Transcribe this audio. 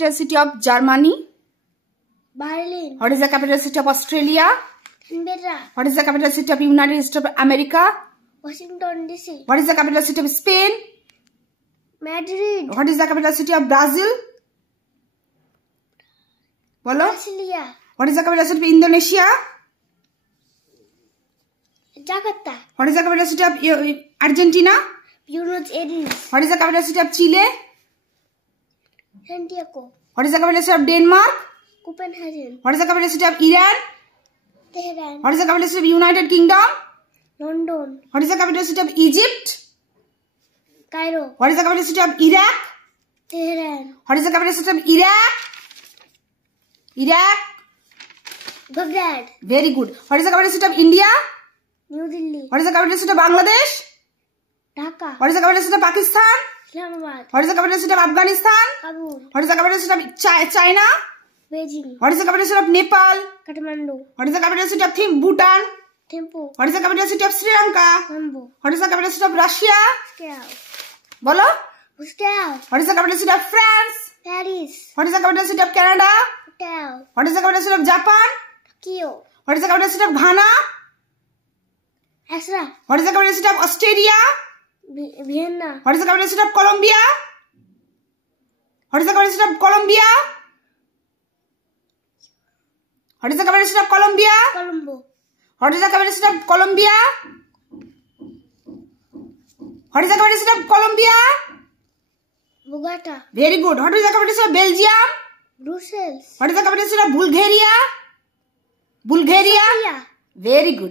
capital city of Germany? Berlin. What is the capital city of Australia? Canberra. What is the capital city of United States of America? Washington DC. What is the capital city of Spain? Madrid. What is the capital city of Brazil? Bolo? Brasilia. What is the capital city of Indonesia? Jakarta. What is the capital city of Argentina? Buenos Aires. What is the capital city of Chile? Santiago. What is the capital city of Denmark? Copenhagen. What is the capital city of Iran? Tehran. What is the capital city of United Kingdom? London. What is the capital city of Egypt? Cairo. What is the capital city of Iraq? Tehran. What is the capital city of Iraq? Iraq. Baghdad. Very good. What is the capital city of India? New Delhi. What is the capital city of Bangladesh? Dhaka. What is the capital city of Pakistan? Islamabad. What is the capital city of Afghanistan? Kabul. What is the capital city of China? Beijing. What is the capital city of Nepal? Kathmandu. What is the capital city of Bhutan? Thimphu. What is the capital city of Sri Lanka? Colombo. What is the capital city of Russia? Moscow. Bolo? Moscow. What is the capital city of France? Paris. What is the capital city of Canada? Hotel. What is the capital city of Japan? Tokyo. What is the capital city of Ghana? Accra. What is the capital city of Australia? Vienna. What is the capital city of Colombia? What is the capital city of Colombia? What is the capital city of Colombia? Colombo. What is the capital city of Colombia? What is the capital city of Colombia? Bogota. Very good. What is the capital city of Belgium? Brussels. What is the capital city of Bulgaria? Bulgaria? Yeah. Very good.